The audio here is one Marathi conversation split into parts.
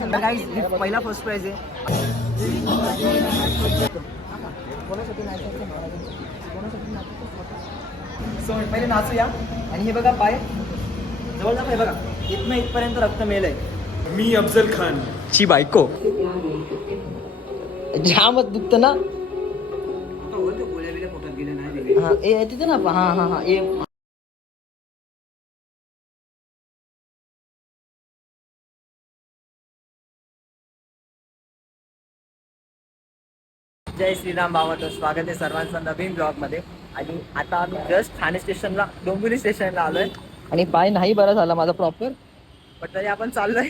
पहिला फर्स्ट प्राइज आहे. पहिले नाचूया. आणि हे बघा पाय जवळ जा, हे बघा इथनं इथपर्यंत रक्त मेलंय. मी अफजल खान ची बायको. जामच दुखत ना. हा ए तिथे ना. हा हा हा ए जय श्रीराम भावाचं स्वागत आहे सर्वांचं नवीन ब्लॉगमध्ये. आणि आता आम्ही जस्ट ठाणे स्टेशनला, डोंबिवली स्टेशनला आलोय. आणि पाय नाही बरा झाला माझा प्रॉपर, पण तरी आपण चाललोय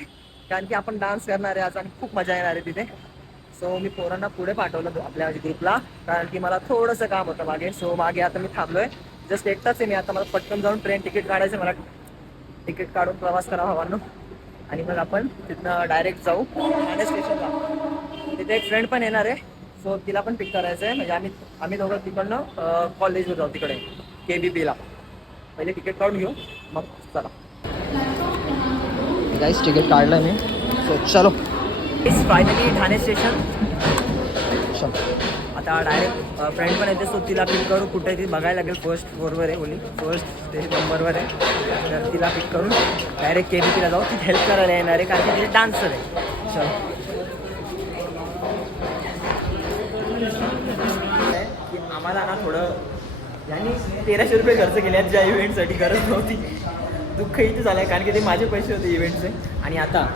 कारण की आपण डान्स करणार आहे आज आणि खूप मजा येणार आहे तिथे. सो मी पोरांना पुढे पाठवलं आपल्या ग्रुपला, कारण की मला थोडंसं काम होतं मागे. सो मागे आता मी थांबलोय. जस्ट एकटाच आहे मी आता. मला पटकन जाऊन ट्रेन तिकीट काढायचं. मला तिकीट काढून प्रवास करावा हवानो. आणि मग आपण तिथनं डायरेक्ट जाऊ ठाणे स्टेशनला. तिथे एक फ्रेंड पण येणार आहे. सो तिला पण पिक करायचं आहे. म्हणजे आम्ही दोघं तिकडनं कॉलेजवर जाऊ तिकडे KBPला. पहिले तिकीट काढून घेऊ मग चला. गाईस तिकीट काढलं मी. सो चलो फायनली ठाणे स्टेशन. आता डायरेक्ट फ्रेंड पण येते. सो तिला पिक करू. कुठे ती बघायला लागेल. फर्स्ट फ्लोअरवर आहे बोली, फर्स्ट नंबरवर आहे. तर तिला पिक करून डायरेक्ट KBPला जाऊ. ती हेल्प करायला येणार आहे कारण की तिथे डान्सर आहे. चलो आम्हाला ना थोडं यांनी 1300 रुपये खर्च केले आहेत ज्या इव्हेंटसाठी. गरज नव्हती. दुःख इथे झालं आहे कारण की ते माझे पैसे होते इव्हेंटचे. आणि आता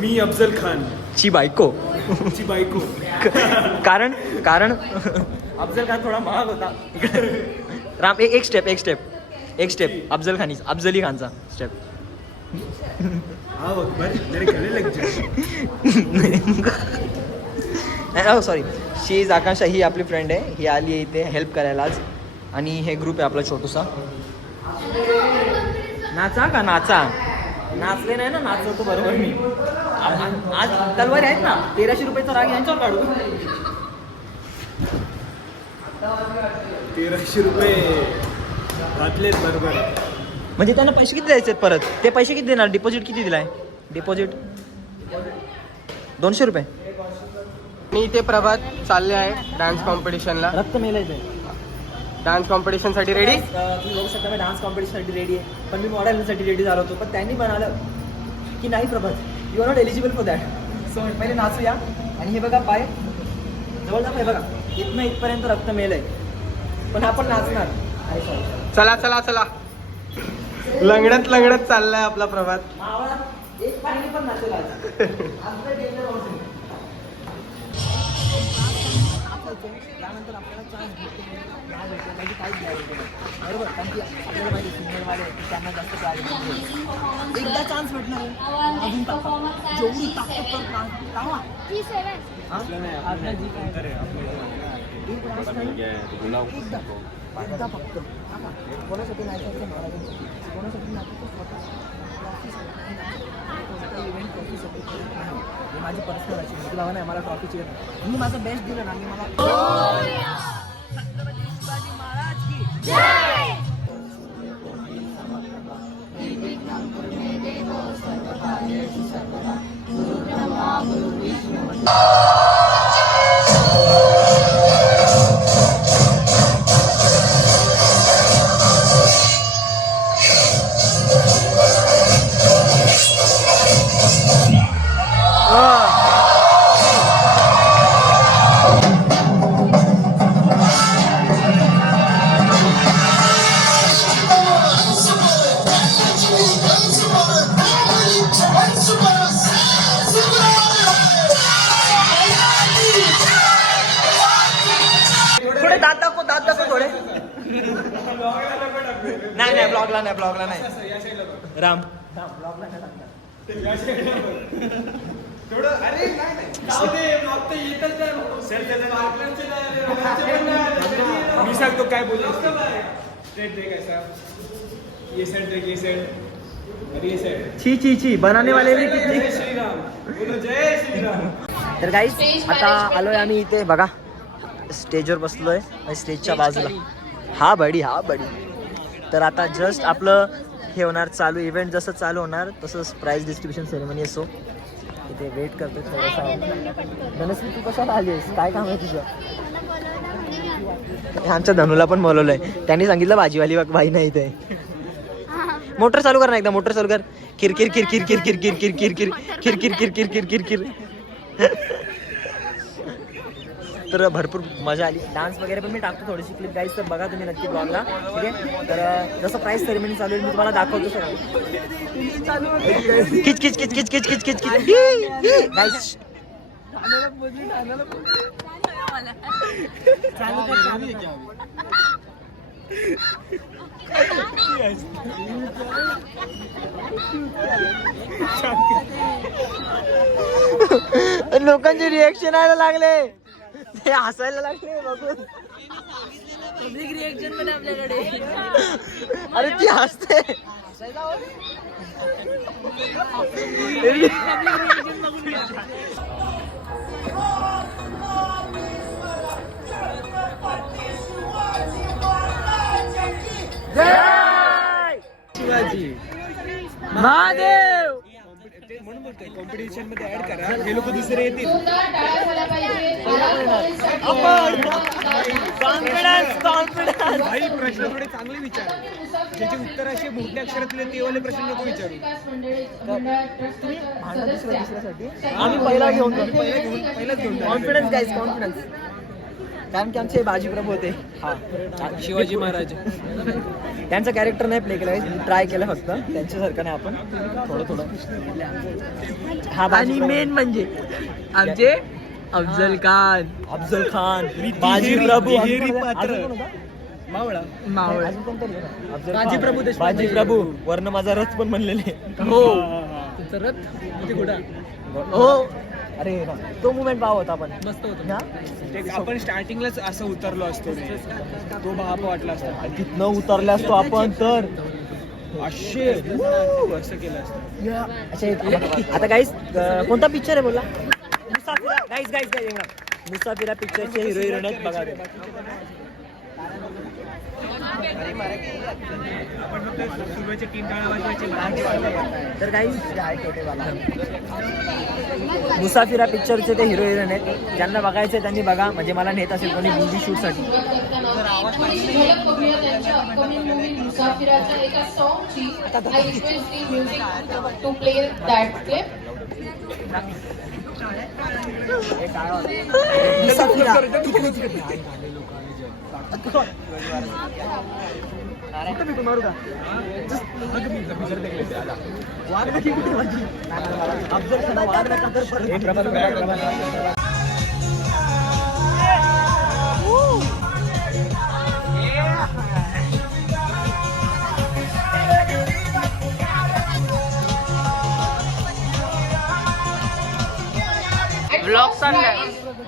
मी अफजल खान ची बायको. कारण अफजल खान थोडा महाग होता. राम एक स्टेप अफजल अफजली खानचा स्टेप. सॉरी, शी इज आकांक्षा. ही आपली फ्रेंड आहे. ही आली आहे इथे हेल्प करायला आज. आणि हे ग्रुप आहे आपला छोटूसा. नाचा का नाचा. नाचले नाही ना, नाचवतो बरोबर मी. आज तलवारी आहेत ना. 1300 रुपयेचा राग यांच्यावर काढू. 1300 रुपये घातलेत बरोबर. म्हणजे त्यांना पैसे किती द्यायचे परत. ते पैसे किती देणार. डिपॉझिट किती दिलाय. डिपॉझिट 200 रुपये. मी इथे प्रभात चालले आहे डान्स कॉम्पिटिशनला. रक्त मेलायचं. Dance कॉम्पिटिशनसाठी ready. तुम्ही बघू शकता मी डान्स कॉम्पिटिशनसाठी रेडी आहे. पण मी मॉडेलसाठी रेडी झालो होतो. पण त्यांनी म्हणालं की नाही Prabhat, you are not eligible for that. So पहिले नाचूया. आणि हे बघा पाय जवळ जा, हे बघा इथनं इथपर्यंत रक्त मेलंय. पण आपण नाचणार. चला चला चला. लंगडत चाललाय आपला प्रभात. एक पाणी पण नाचेल आज. त्यानंतर आपल्याला चान्स भेटतो म्हणजे काहीच गॅरंटी नाही बरोबर. कारण की आपल्याला माहिती सिनियरवाले त्यांना जास्त प्रायोरिटी. एकदा चान्स भेटणार अजून टाका. जेवढी ताकद एकदा फक्त कोणासाठी नाही महाराजांसाठी. कोणासाठी नाही इव्हेंट ट्रॉफीसाठी हे माझी पर्सनल अशी. तुला नाही मला ट्रॉफीची गरज. मी माझं बेस्ट दिलं ना. मी मला छत्रपती शिवाजी महाराज की जय. दात दाखव थोडे. नाही ब्लॉगला नाही. राम ब्लॉगला मी सांगतो काय बोलू. छी बनाने वाले भी कितने. जय श्रीराम. तर गाईस आता आलोय आम्ही इथे बघा. स्टेजवर बसलोय स्टेजच्या बाजूला. हा बडी. तर आता जस्ट आपलं हे होणार चालू, इव्हेंट जसं चालू होणार तसंच प्राईज डिस्ट्रीब्युशन सेरेमनी असो. इथे वेट करतो थोडंसं. धनश्री तू कशाला आलीस, काय काम आहे तुझं? आमच्या धनुला पण बोलवलंय, त्यांनी सांगितलं भाजीवाली बाई नाही इथे. मोटर चालू कर ना एकदा, मोटर चालू कर. किरकिर किरकिर किरकिर किरकिर किरकिर किरकिर किरकिर किरकिर किर. तर भरपूर मजा आली. डान्स वगैरे पण मी टाकतो थोडीशी क्लिप गाईज, तर बघा तुम्ही नक्की ब्लॉगला. ठीक आहे, तर जसं प्राईज सेरेमनी चालू आहे मी तुम्हाला दाखवतो सर. किच किच किच किच किच किच किच किच गाईज. लोकांचे रिएक्शन यायला लागले, ते हसायला लागले बघून. रिएक्शन पण आपल्याकडे. अरे ती हसते. शिवाजी महादेव. म्हणून बोलतोय कॉम्पिटिशन मध्ये ऍड करा, हे लोक दुसरे येतील. भाई प्रश्न थोडे चांगले विचार, ज्याचे उत्तर असे मोठ्या अक्षरातले ते वाले प्रश्न नको विचारू. आम्ही पहिला घेऊन जातो. पहिलाच घेऊन जा. Confidence guys, confidence. कारण की आमचे बाजी प्रभू होते. हा, शिवाजी महाराज. त्यांचं कॅरेक्टर नाही प्ले केलं, ट्राय केलं फक्त. त्यांच्यासारखं नाही, आपण थोडं थोडं. हा, आणि मेन म्हणजे आमचे अफजल खान. अफजल खान, बाजी प्रभू, मावळा. बाजी प्रभू, बाजी प्रभू. वर्ण माझा रथ पण म्हणलेले. हो, तुमचा रथ किती घोडा. हो, अरे तो मुमेंट भाव होता, पण मस्त होता. आपण स्टार्टिंगलाच असं उतरलो असतो रे, तो भाप वाटला असता. तिथनं उतरले असतो आपण तर असे असं केलं असतं. आता गाईस कोणता पिक्चर आहे बोला? मुसाफिरा. गाईस गाईस गाईस मुसाफिरा पिक्चरचे हिरो हिरोईन आहेत बघा. तर गाईस मुसाफिरा पिक्चरचे ते हिरो हिरोईन आहेत, ज्यांना बघायचे त्यांनी बघा. म्हणजे मला नेत असेल कोणी मूवी शूट साठी. मुसाफिराच्या एका सॉन्गची I request the music to play that clip. Musafira. मारू का? Afzal Khan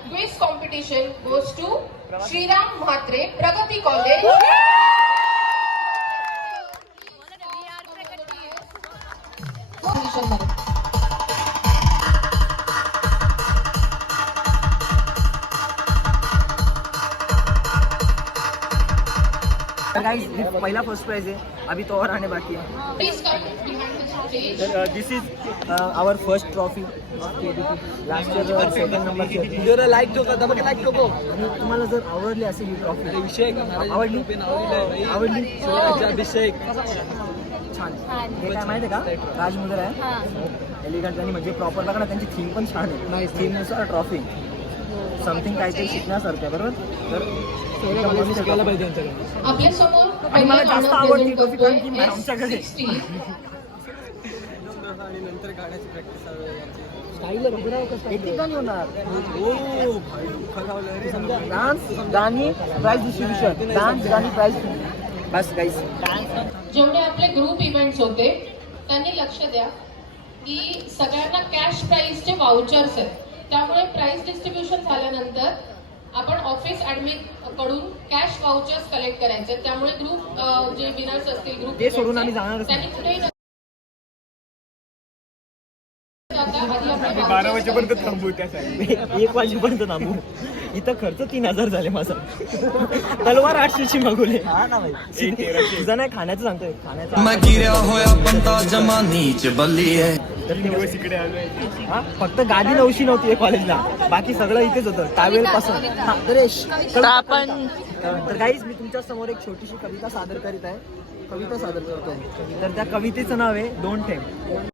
quiz competition goes to Shriram Mhatre, Pragati college. पहिला फर्स्ट प्राइज आहे, अभी तो और आने बाकी है. Please come behind the stage. तर this is our first trophy. Last year second number. Like जो करता बघा, लाईक नको. आणि तुम्हाला जर आवडली असेल ही ट्रॉफी, विषय आवडली आवडली अभिषेक छान. हे काय माहिती आहे का, राजमुद्रा आहे एलिगंट. आणि म्हणजे प्रॉपर बघा ना, त्यांची थीम पण छान आहे. नाही, थीमनुसार ट्रॉफी समथिंग काहीतरी शिकण्यासारखं आहे, बरोबर. तर आपल्या समोर आणि मला जास्त आवडली ट्रॉफी कारण की आमच्याकडे डान्स गाणी प्राइज डिस्ट्रीब्युशन, डान्स गाणी प्राइज. बस गाईस, जेवढे आपले ग्रुप इव्हेंट्स होते त्यांनी लक्ष द्या की सगळ्यांना कॅश प्राइजचे वाउचर्स आहेत. त्यामुळे प्राइज डिस्ट्रीब्युशन झाल्यानंतर आपण ऑफिस ऍडमिन कडून कॅश वाउचर्स कलेक्ट करायचे. त्यामुळे ग्रुप जे विनर्स असतील ग्रुप ते सोडून आम्ही जाणारच त्यांनी कुठेही 12 वाजेपर्यंत थांबू त्यासाठी. 1 वाजेपर्यंत थांबू. इथं खर्च 3000 झाले माझा. तलवार 800ची मागवली. हा ना भाई, तुझा नाही खाण्याचं सांगतोय, खाण्याचं. तर दिवस इकडे आलोय. हा, फक्त गादी 900 नव्हती कॉलेजला, बाकी सगळं इथेच होतं. टावेल पासून तर गाईज मी तुमच्या समोर एक छोटीशी कविता सादर करीत आहे. कविता सादर करतोय. तर त्या कवितेचं नाव आहे 2 थेंब.